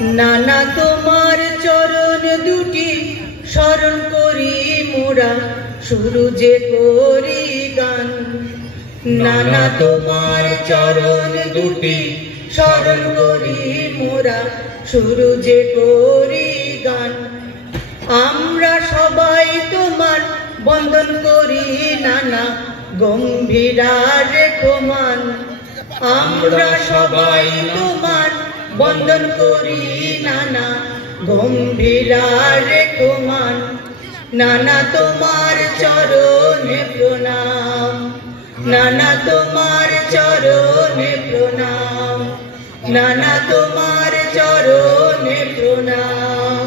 নানা তোমার চরণ দুটি স্মরণ করি মোরা শুরু যে করি গান। নানা তোমার চরণ দুটি স্মরণ করি মোরা শুরু যে করি গান। আমরা সবাই তোমার বন্দন করি নানা গম্ভীরা রেখো মান। আমরা সবাই তোমার বন্দন করি নানা গম্ভীরা রেখো মান। নানা তোমার চরণে প্রণাম, নানা তোমার চরণে প্রণাম, নানা তোমার চরণে প্রণাম।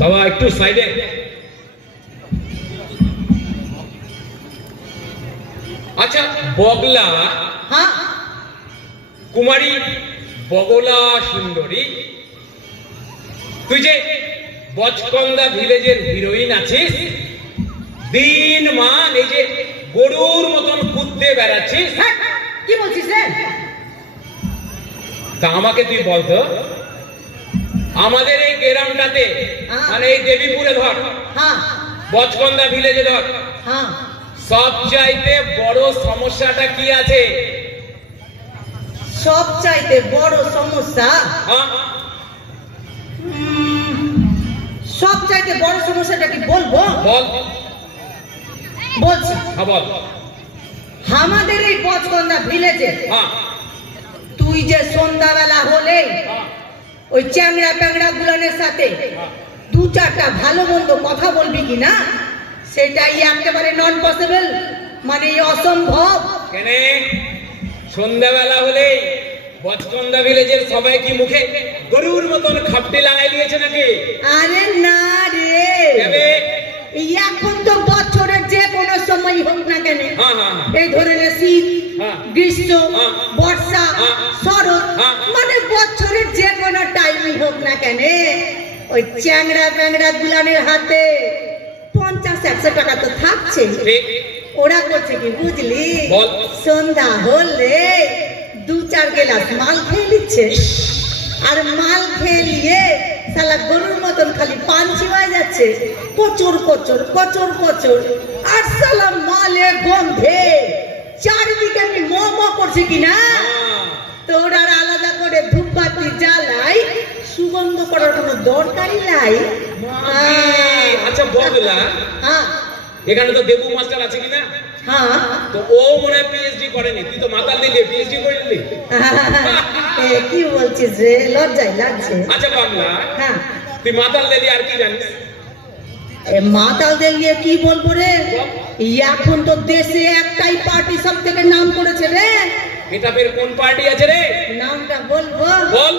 বাবা একটু সাইডে। আচ্ছা বগলা, হ্যাঁ কুমারী বগলা সুন্দরী, তুই যে বচকন্দা ভিলেজের হিরোইন আছিস, দিন মান এই যে গরুর মতন কুদতে বেড়াচ্ছিস, কি বলছিস রে? তা আমাকে তুই বলতো, আমাদের এই গ্রামটাতে মানে এই দেবীপুরে ধর, বচকন্দা ভিলেজে ধর, সবচাইতে বড় সমস্যাটা কি আছে? সবচাইতে বড় সমস্যা, সবচাইতে বড় সমস্যাটা কি বলবো? বল। বলছি, বল। আমাদের এই বচকন্দা ভিলেজে তুই যে সন্ধ্যাবেলা হলে ওই চ্যাংড়া প্যাংড়া গুলানের সাথে দু চারটা ভালো মন্দ কথা বলবি কিনা, সেটাই একেবারে নন পসিবল, মানে অসম্ভব। কেন সন্ধ্যাবেলা হলে বচকন্দা ভিলেজের সবাই কি মুখে গরুর মতন খাপটি লাগাই দিয়েছে নাকি? আরে না রে, এখন তো বছরের যে কোনো সময় হোক না কেন, এই ধরনের শীত, গ্রীষ্ম, বর্ষা, শরৎ, মানে বছরের যে কোনো টাইমই হোক না কেন, ওই চ্যাংড়া প্যাংড়া গুলানের হাতে 50-100 টাকা তো থাকছে। ওরা করছে কি বুঝলি, সন্ধ্যা হলে 2-4 গ্লাস মাল খেয়ে নিচ্ছে, আর মাল খেয়ে নিয়ে শালা গরুর মতন খালি পান চিবাই যাচ্ছে, কচর কচর কচর কচর, আর শালা মালে গন্ধে চারিদিকে আমি ম ম করছে কিনা। তোর আর আলাদা করে ধূপবাতি জ্বালাই সুগন্ধ করার কোনো দরকারই নাই। আচ্ছা বগলা, এখানে তো দেবু মাস্টার আছে কিনা? হ্যাঁ, তো ও মনে হয় পিএইচডি করেনি, তুই তো মাতাল দিলি, পিএইচডি করে নিলি। কি বলছিস রে, লজ্জাই লাগছে। আচ্ছা বাংলা, হ্যাঁ তুই মাতাল দিলি আর কি জানিস? মাতাল দিয়ে কি বলবো রে, এখন তো দেশে একটাই পার্টি সব থেকে নাম করেছে রে। এটা ফের কোন পার্টি আছে রে? নামটা বলবো? বল।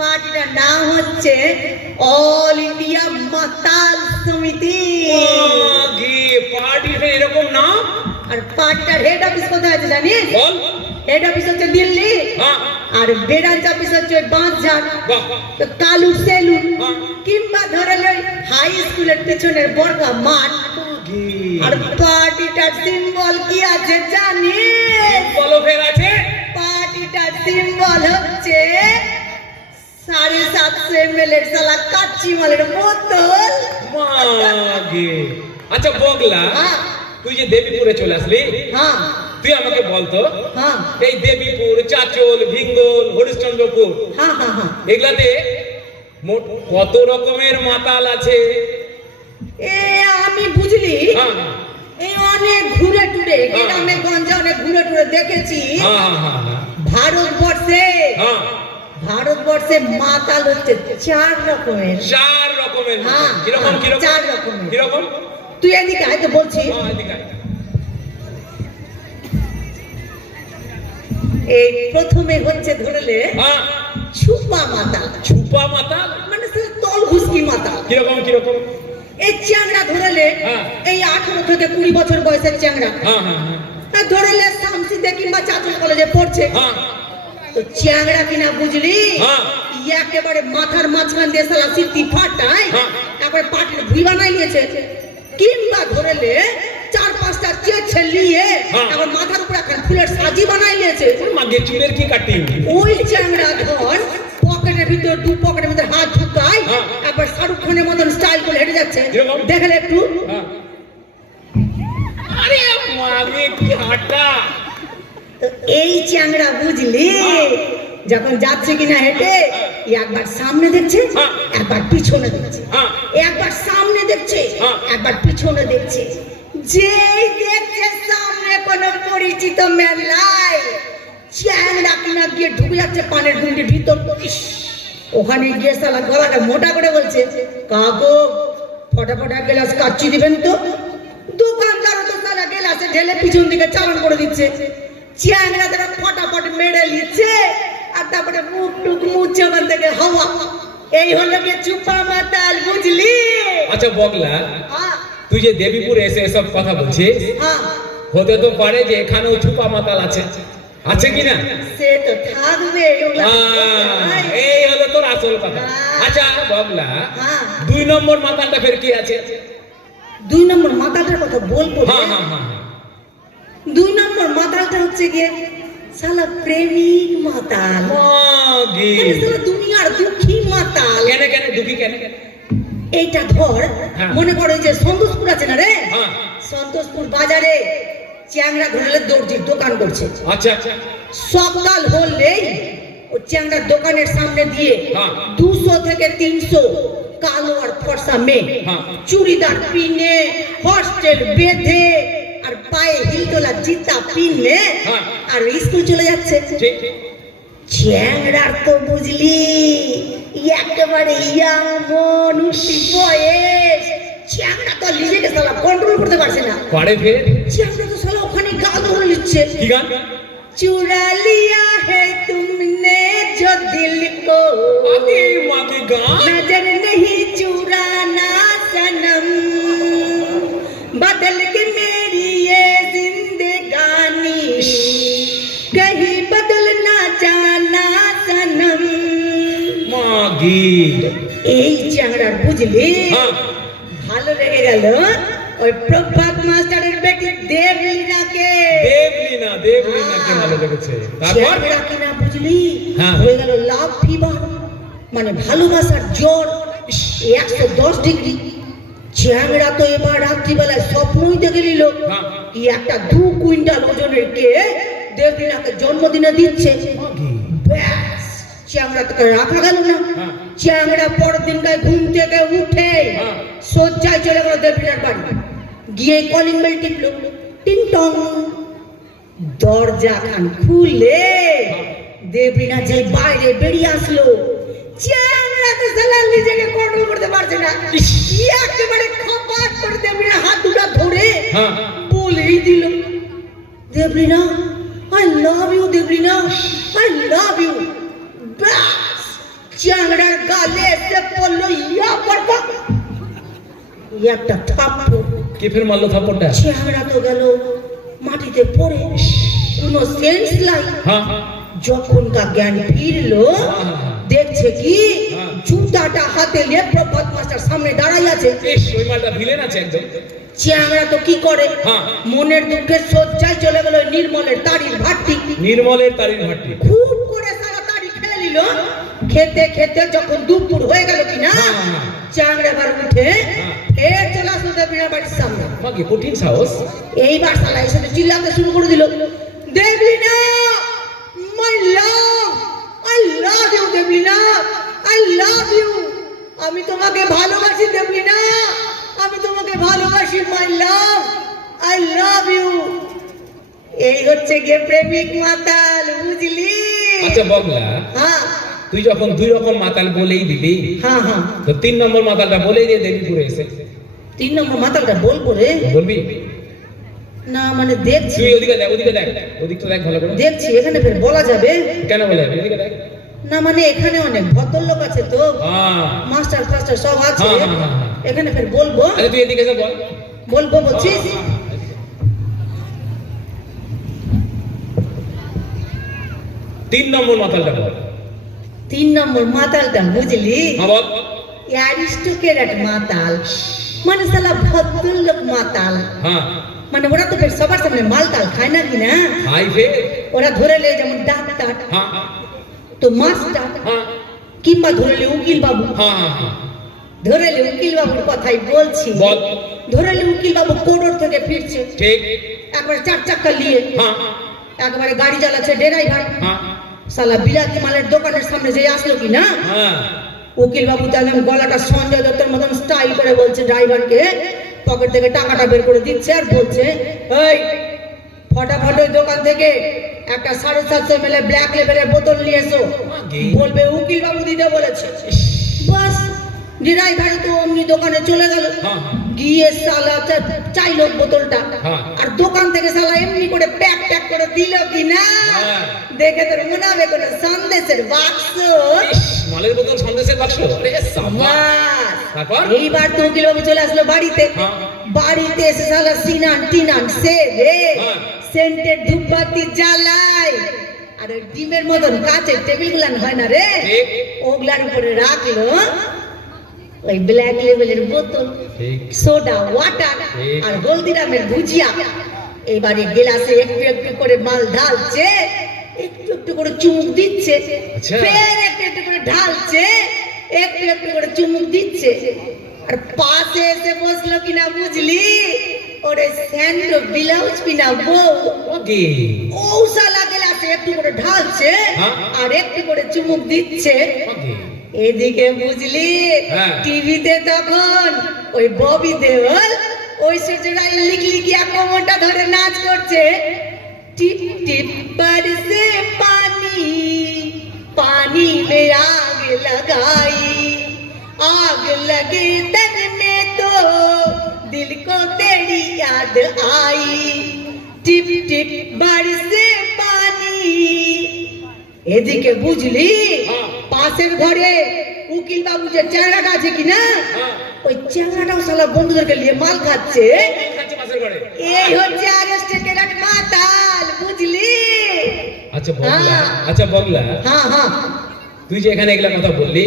পার্টিটার নাম হচ্ছে অল ইন্ডিয়া মাতাল সমিতি। পার্টির এরকম নাম? আর পার্টিটার হেড অফিস কোথায় আছে জানিস? বল। হেড অফিস হচ্ছে দিল্লি, আর ব্রাঞ্চ অফিস হচ্ছে বাঁশঝাড়, কালু সেলুন, কিংবা ধরে লই হাই স্কুলের পেছনের বর্গা মাঠ। আর পার্টিটার সিম্বল কি আছে জানিস? বলো ফের আছে। পার্টিটার সিম্বল হচ্ছে 750 ml এর শালা কাচ্চি মালের বোতল। আচ্ছা বগলা, তুই যে দেবীপুরে চলে আসলি, তুই আমাকে বলতো, এই দেবীপুর, চাচল, ভিঙ্গল, হরিশ্চন্দ্রপুর, এগুলাতে মোট কত রকমের মাতাল আছে? আমি বুঝলি এই অনেক ঘুরে টুরে গ্রামে গঞ্জে অনেক ঘুরে টুরে দেখেছি। ভারতবর্ষে মাতাল হচ্ছে 4 রকমের। 4 রকমের? কিরকম কিরকম? 4 রকমের। কিরকম? তুই এদিকে আয় তো বলছি। এই প্রথমে হচ্ছে ধরলে ছুপা মাতাল। ছুপা মাতাল মানে তল ঘুষকি মাতাল। কিরকম কিরকম? এই চ্যাংড়া ধরলে এই 18 থেকে 20 বছর বয়সের চ্যাংড়া, ধরলে শামসিতে কিংবা চাচল কলেজে পড়ছে, তো চ্যাংড়া কিনা বুঝলি, একেবারে মাথার মাঝখান দিয়ে শালা সিদ্ধি ফাটায়, তারপরে পাটির ভুই বানাই নিয়েছে, কিংবা ধরলে 4-5টা চেছে নিয়ে তারপর মাথার উপরে খান ফুলের সাজি বানাই নিয়েছে। মাগে চুলের কি কাটিং? ওই চ্যাংড়া ধর পকেটের ভিতর দু পকেটের ভিতর হাত ঢুকায় একবার শাহরুখ খানের মতন স্টাইল করে হেঁটে যাচ্ছে, দেখলে একটু। আরে মাগে কি হাঁটা! তো এই চ্যাংড়া বুঝলি যখন যাচ্ছে কিনা হেঁটে একবার সামনে দেখছে একবার পিছনে দেখছে, একবার সামনে দেখছে একবার পিছনে দেখছে। যেই দেখছে সামনে কোনো পরিচিত মেলায় চ্যাংড়া কিনা গিয়ে ঢুকে যাচ্ছে পানের গুন্ডির ভিতর। ওখানে গিয়ে সালা গলাটা মোটা করে বলছে, কাকু ফটাফটা গ্লাস কাচ্চি দিবেন তো। দোকানদারও তো সালা গ্লাসে ঢেলে পিছন দিকে চালান করে দিচ্ছে। চ্যাংড়া তারা ফটাফট মেরে নিচ্ছে আর তারপরে মুখ টুক মুচ্ছে ওখান থেকে হাওয়া। এই হলো গিয়ে চুপা মাতাল, বুঝলি? আচ্ছা বগলা, তুই যে দেবীপুরে এসে এসব কথা বলছিস, হতে তো পারে যে এখানেও চুপা মাতাল আছে, আছে কিনা? সে তো থাকবে। এই হলো তোর আসল কথা। আচ্ছা বগলা, 2 নম্বর মাতালটা ফের কি আছে? 2 নম্বর মাতালটার কথা বলবো। 2 নম্বর মাতালটা হচ্ছে গিয়ে শালা প্রেমিক মাতাল, মানে শালা দুনিয়ার দুঃখী মাতাল। কেন কেন দুঃখী কেন? এইটা ধর মনে করো যে সন্তোষপুর আছে না রে, সন্তোষপুর বাজারে চ্যাংড়া ঘোরালে দর্জির দোকান করছে। আচ্ছা আচ্ছা। সকাল হলেই ও চ্যাংড়ার দোকানের সামনে দিয়ে 200 থেকে 300 কালো আর ফর্সা মেয়ে চুড়িদার পিনে হস্টেল বেঁধে আর পায়ে হিলতোলা জুতা পিনে আর স্কুল চলে যাচ্ছে। চ্যাংড়ার তো বুঝলি একেবারে ইয়াং মন উঠতি বয়স, চ্যাংড়া তো নিজেকে শালা কন্ট্রোল করতে পারছে না। পারে ফের চ্যাংড়া তো শালা ওখানে গান ধরে নিচ্ছে। কি গান? चुरा लिया है तुमने जो दिल को, अभी मागे गान नजर नहीं चुराना सनम, बदल के मेरी ये जिंदगानी कहीं बदल ना जाना सनम। मागी এই চ্যাংড়ার বুঝলি ভালো লেগে গেল ওই প্রভাত মাস্টারের বেটি দেবলীনাকে। দেবলীনাকে ভালো লেগেছে। তারপর কিনা বুঝলি হয়ে গেল লাভ ফিভার, মানে ভালোবাসার জ্বর 110 ডিগ্রি। চ্যাংড়া তো এবার রাত্রিবেলায় স্বপ্নই দেখে নিল কি একটা 2 কুইন্টাল ওজনের কে দেবলীনাকে জন্মদিনে দিচ্ছে। ব্যাস চ্যাংড়া তোকে রাখা গেল না। চ্যাংড়া পরের দিনটায় ঘুম থেকে উঠে শয্যায় চলে গেল দেবলীনার বাড়ি, গিয়ে কলিং বেল টিপলো, টিং টং। দরজা খান খুলে দেবলীনা যে বাইরে বেরিয়ে আসলো, চ্যাংড়া তো শালা নিজেকে কন্ট্রোল করতে পারছে না, একেবারে খপাত করে দেবলীনা হাত দুটো ধরে বলেই দিল, Debolina I love you, Debolina I love you. ব্যাস চ্যাংড়ার গালে এসে পড়লো ইয়া পড়বা একটা থাপ্পড়। কে ফের মারলো থাপ্পড়টা? চ্যাংড়া তো গেল মাটিতে পড়ে, কোনো সেন্স নাই। যখন কা জ্ঞান ফিরলো দেখছে কি জুতাটা হাতে নিয়ে প্রভাত মাস্টার সামনে দাঁড়াই আছে। ওই মালটা ভিলেন আছে একদম। চ্যাংড়া তো কি করে মনের দুঃখে শয্যায় চলে গেল নির্মলের তাড়ির ভাট্টি। নির্মলের তাড়ির ভাট্টি খুব করে সারা তাড়ি খেলে নিল। খেতে খেতে যখন দুপুর হয়ে গেল কিনা চ্যাংড়া বার উঠে ফের চলে আসলো দেবলীনার বাড়ির সামনে। কি কঠিন সাহস! এইবার শালা এসে চিল্লাতে শুরু করে দিল, Debolina my love, I love you Debolina, I love you, আমি তোমাকে ভালোবাসি দেবলীনা, আমি তোমাকে ভালোবাসি, মাই লাভ, আই লাভ ইউ। এই হচ্ছে গিয়ে প্রেমিক মাতাল, বুঝলি? আচ্ছা বগলা, তুই যখন 2 রকম মাতাল বলেই দিলি, তো 3 নম্বর মাতালটা বলেই দিয়ে দেবীপুরে এসে। 3 নম্বর মাতালটা বলবো রে? বলবি না মানে দেখছি। তুই ওদিকে দেখ, ওদিকে দেখ, ওদিকটা দেখ ভালো করে। দেখছি, এখানে ফের বলা যাবে? কেন বলা যাবে? ওদিকে দেখ না, মানে এখানে অনেক ভদ্রলোক আছে তো, মাস্টার ফাস্টার সব আছে, এখানে ফের বলবো। আরে তুই এদিকে এসে বল। বলবো বলছিস? 3 নম্বর মাতালটা বল। 3 নম্বর মাতালটা বুঝলি বল। অ্যারিস্টোক্রেট মাতাল, মানে শালা ভদ্রলোক মাতাল। মানে ওরা তো ফের সবার সামনে মাল টাল খায় না কি না? খাই ফের। ওরা ধরে লে যেমন ডাক্তার, হ্যাঁ তো মাস্টার, হ্যাঁ কিংবা ধরে লে উকিল বাবু। হ্যাঁ হ্যাঁ ধরে লে উকিল বাবুর কথাই বলছি। বল। ধরে লে উকিল বাবু কোর্ট থেকে ফিরছে, ঠিক। একবার 4 চাক্কা নিয়ে, হ্যাঁ একবারে গাড়ি চালাচ্ছে ড্রাইভার। হ্যাঁ শালা বিলাতি মালের দোকানের সামনে যে আসলো কি না, হ্যাঁ উকিল বাবু তাহলে গলাটা সঞ্জয় দত্তের মতন স্টাইল করে বলছে ড্রাইভারকে, পকেট থেকে টাকাটা বের করে দিচ্ছে আর বলছে, এই ফটাফট ওই দোকান থেকে একটা 750 ml ব্ল্যাক লেবেলের বোতল নিয়ে এসো। বলবে উকিল বাবু দিতে বলেছে। বাস ড্রাইভার তো অমনি দোকানে চলে গেল, গিয়ে শালা চাইলো বোতলটা, আর দোকান থেকে শালা এমনি করে প্যাক প্যাক করে দিল কি না, দেখে তোর মনে হবে কোনো সন্দেশের বাক্স। মালের বোতল সন্দেশের বাক্স। আরে সাবাস। তারপর এইবার তো উকিল বাবু চলে আসলো বাড়িতে। বাড়িতে এসে শালা সিনান টিনান সে রে সেন্টের ধূপবাতি জ্বালায়, আর ওই ডিমের মতন কাচের টেবিল গুলান হয় না রে, ওগুলার উপরে রাখলো ওই ব্ল্যাক লেবেলের বোতল, সোডা ওয়াটার আর হলদিরামের ভুজিয়া। এবারে গ্লাসে একটু একটু করে মাল ঢালছে, একটু একটু করে চুমুক দিচ্ছে, ফের একটু একটু করে ঢালছে, একটু একটু করে চুমুক দিচ্ছে। আর পাশে এসে বসলো কিনা বুঝলি, ওরে স্যান্ডো ব্লাউজ পিনা বউ, ওকে ও শালা গ্লাসে একটু করে ঢালছে আর একটু করে চুমুক দিচ্ছে। এদিকে বুঝলি টিভিতে তখন ওই ববি দেওল ওই সজরাই লিকলিকিয়া কোমরটা ধরে নাচ করছে, টিপ টিপ বরসে পানি पानी में आग लगाई, आग लगे तन में तो दिल को तेरी याद आई, टिप टिप बरसे पानी। এদিকে বুঝলি পাশের ঘরে উকিল বাবু যে চ্যাংড়াটা আছে কিনা, ওই চ্যাংড়াটাও শালা বন্ধুদেরকে নিয়ে মাল খাচ্ছে। এই হচ্ছে আরেস্টেড মাতাল, বুঝলি? আচ্ছা বগলা, আচ্ছা বগলা, হ্যাঁ হ্যাঁ তুই যে এখানে এগুলা কথা বললি,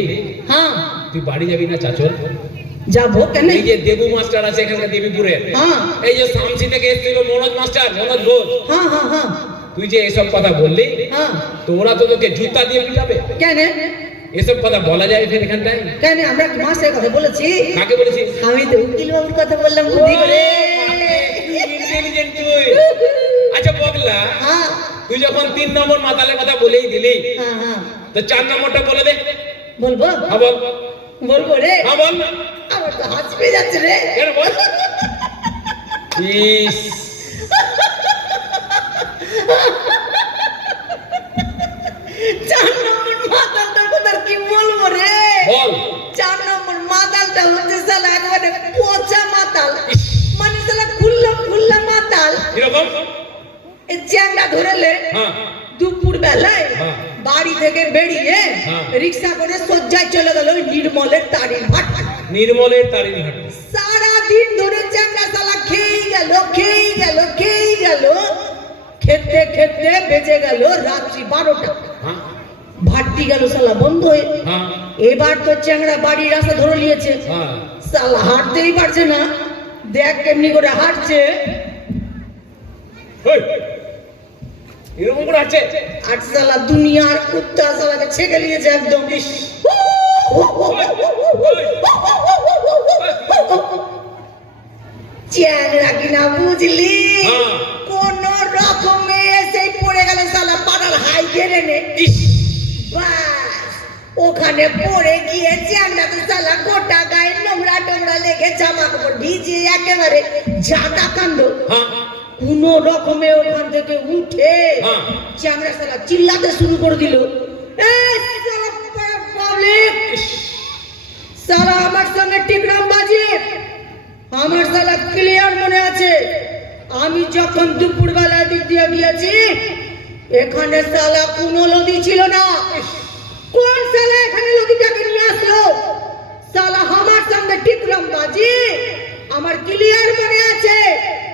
হ্যাঁ তুই বাড়ি যাবি না চাচল? যাবো কেন? এই যে দেবু মাস্টার আছে এখানকার দেবীপুরে, এই যে সামসি থেকে এসেছিল মনোজ মাস্টার, মনোজ ঘোষ, হ্যাঁ হ্যাঁ হ্যাঁ, তুই যে এসব কথা বললি, তো ওরা তো তোকে জুতা দিয়ে পিটাবে। কেন এসব কথা বলা যায় ফের এখানটায়? কেন আমরা কি মাস্টারের কথা বলেছি? কাকে বলেছিস? আমি তো উকিল বাবুর কথা বললাম। বুদ্ধি করে ইন্টেলিজেন্ট তুই। আচ্ছা বগলা, তুই যখন 3 নম্বর মাতালের কথা বলেই দিলি, তো 4 নম্বরটা বলে দে। বলবো? হ্যাঁ বল। বলবো রে? হ্যাঁ বল। আমার তো হাসি পেয়ে যাচ্ছে রে। কেন বল? ইস 4 নম্বর মাতালটার কথা কি বলবো রে? বল। 4 নম্বর মাতালটা হচ্ছে শালা একেবারে পচা মাতাল, মানে শালা খুল্লা খুল্লা মাতাল। এরকম এই চ্যাংড়া ধরেলে দুপুর বেলায় বাড়ি থেকে বেরিয়ে রিক্সা করে সজ্জায় চলে গেল নির্মলের তারির ভাট। নির্মলের তারির ভাট সারা দিন ধরে চ্যাংড়া শালা খেয়েই গেল খেয়েই গেল খেয়েই গেল, খেতে খেতে বেজে গেল রাত্রি 12টা। ভাটটি গেল শালা বন্ধ হয়ে। এবার তো চ্যাংড়া বাড়ির রাস্তা ধরে নিয়েছে, শালা হাঁটতেই পারছে না। দেখ কেমনি করে হাঁটছে, এরকম করে হাঁটছে। আর শালা দুনিয়ার কুত্তা শালাকে ছেঁকে নিয়েছে একদম। চ্যাংড়া কিনা বুঝলি, কোন রকমে এসে পড়ে গেল শালা পাড়ার হাই গেরেনে। বাস ওখানে পড়ে গিয়ে চ্যাংড়া তো শালা গোটা গায়ে নোংরা টোংরা লেগে জামা কাপড় ভিজে একেবারে ঝাঁটা কাণ্ড। কোন রকমে ওখান থেকে উঠে চ্যাংড়া শালা চিল্লাতে শুরু করে দিল, শালা আমার সঙ্গে টিকরাম বাজি। আমার শালা ক্লিয়ার মনে আছে, আমি যখন দুপুর বেলা দিক দিয়ে গিয়েছি, এখানে শালা কোনো নদী ছিল না। কোন শালা এখানে নদীটাকে নিয়ে আসলো? শালা আমার সঙ্গে টিকরাম বাজি, আমার ক্লিয়ার মনে আছে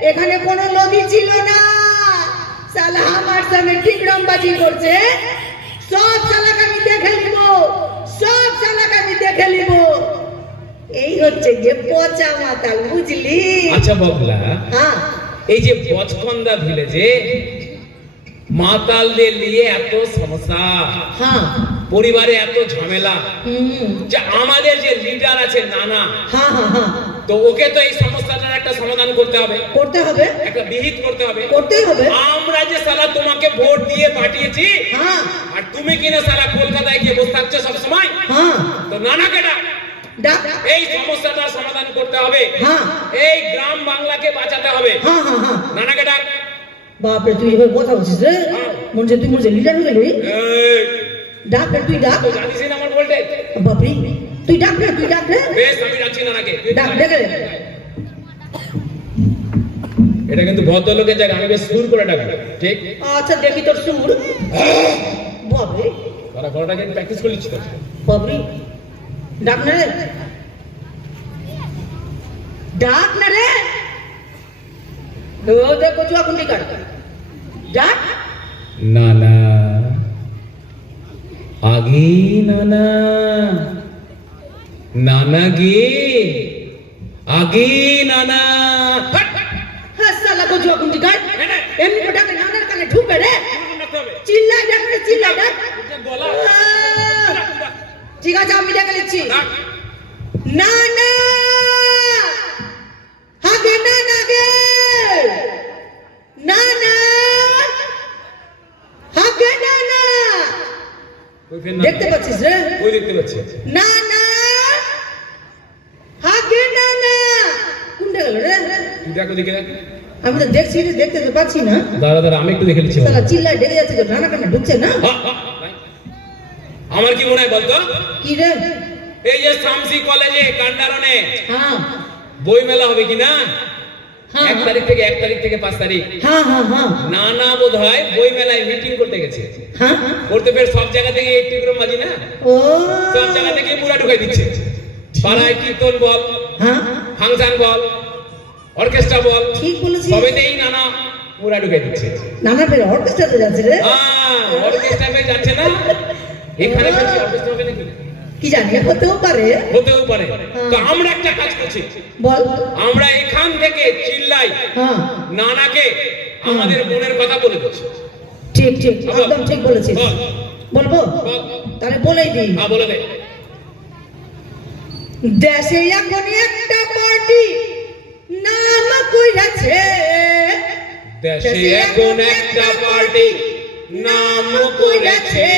এখানে কোনো নদী ছিল না। শালা আমার সঙ্গে টিকরাম বাজি করছে, সব শালাকে আমি দেখে নিব, সব শালাকে আমি দেখে নিব। এই হচ্ছে যে পচা মাতাল, বুঝলি? আচ্ছা বগলা, এই যে বচকন্দা ভিলেজে মাতালদের নিয়ে এত সমস্যা, হ্যাঁ পরিবারে এত ঝামেলা, হুম যে আমাদের যে লিডার আছে নানা, হ্যাঁ হ্যাঁ হ্যাঁ তো ওকে তো এই সমস্যাটার একটা সমাধান করতে হবে, করতে হবে, একটা বিহিত করতে হবে, করতেই হবে। আমরা যে সালা তোমাকে ভোট দিয়ে পাঠিয়েছি, হ্যাঁ আর তুমি কিনা সালা কলকাতায় গিয়ে বসে থাকছো সব সময়, হ্যাঁ তো নানাকে ডাক, ডাক, এই সমস্যাটার সমাধান করতে হবে, হ্যাঁ এই গ্রাম বাংলাকে বাঁচাতে হবে, হ্যাঁ হ্যাঁ হ্যাঁ। নানাকে ডাক। বাপরে তুই এবার কথা বলছিস রে, মনে তুই মনে লিডার হয়ে গেলি। এই, ডাক রে, তুই ডাক। তো জানিস না আমার ভোল্টেজ। বাপরে তুই ডাক রে, তুই ডাক রে, বেশ, আমি ডাকছি নানাকে। ডাক ডেকে রে। এটা কিন্তু ভদ্রলোকের জায়গা, আমি বেশ সুর করে ডাকবো, ঠিক? আচ্ছা দেখি তোর সুর। বাপরে তোরা গলাটাকে প্র্যাকটিস করে নিচ্ছি তো। বাপরে ডাক না রে, ডাক না রে। ও দেখো চুয়া কুন্ডি কাট, ডাক। নানা আগে, নানা নানা গে আগে, নানা। হ্যাঁ সালা কো চুয়া কুন্ডি কাট, এমনি তো ডাকে নানার কানে ঢুকে রে। চিল্লা ডাক রে, চিল্লা ডাক। ঠিক আছে আমি ডেকে নিচ্ছি। নানা আগে, নানা গে, নানা আগে, নানা। দেখতে পাচ্ছিস রে? ওই দেখতে পাচ্ছি। নানা আগে, নানা। কোনটা গেল রে? তুই দেখো, দিকে দেখ। আমি তো দেখছি রে, দেখতে তো পাচ্ছি না। দাঁড়া দাঁড়া, আমি একটু দেখে নিচ্ছি। সালা চিল্লায় ডেকে যাচ্ছে তো, নানা কানে ঢুকছে না। আমার কি মনে হয় বলতো, কি রে? এই যে শামসি কলেজে কান্ডারনে হ্যাঁ বই মেলা হবে কিনা, হ্যাঁ 1 তারিখ থেকে 5 তারিখ, হ্যাঁ হ্যাঁ হ্যাঁ নানা বোধ হয় বই মেলায় মিটিং করতে গেছে। হ্যাঁ। করতে ফের সব জায়গা থেকে এই টিগ্রম বাজি না, ও সব জায়গা থেকে মুড়া ঢুকাই দিচ্ছে। পাড়ায় কীর্তন বল, হ্যাঁ ফাংশন বল, অর্কেস্ট্রা বল, ঠিক বলেছিস। সবেতেই নানা মুড়া ঢুকাই দিচ্ছে। নানা ফের অর্কেস্ট্রাতে যাচ্ছে রে। হ্যাঁ, অর্কেস্ট্রা ফের যাচ্ছে না, এখানে ফের কি অর্কেস্ট্রা হবে নাকি? কি জানি হতেও পারে, হতেও পারে। তো আমরা একটা কাজ করছি, বল। আমরা এখান থেকে চিল্লাই হ্যাঁ নানাকে আমাদের মনের কথা বলে দিচ্ছি। ঠিক ঠিক, একদম ঠিক বলেছিস। বল, বলবো বল। তাহলে বলেই দিই। হ্যাঁ, বলে দে। দেশে এখন একটা পার্টি নাম কইরাছে, দেশে এখন একটা পার্টি নাম করেছে,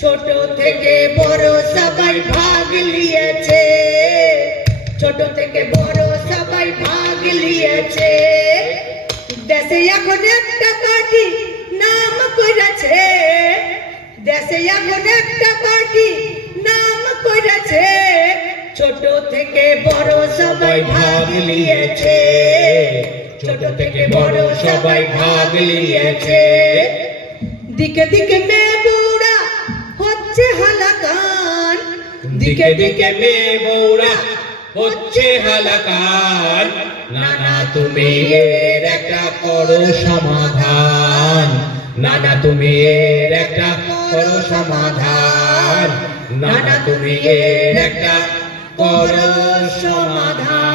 ছোট থেকে বড় সবাই ভাগ লিয়েছে, ছোট থেকে বড় সবাই ভাগ লিয়েছে। দেশে এখন একটা পার্টি নাম কইরাছে, দেশে এখন একটা পার্টি নাম কইরাছে, ছোট থেকে বড় সবাই ভাগ লিয়েছে, ছোট থেকে বড় সবাই ভাগ লিয়েছে। দিকে দিকে মেয়ে বউরা হচ্ছে হালাকান, দিকে দিকে মেয়ে বউরা হচ্ছে হালাকান, নানা তুমি এর একটা করো সমাধান, নানা তুমি এর একটা করো সমাধান, নানা তুমি এর একটা করো সমাধান।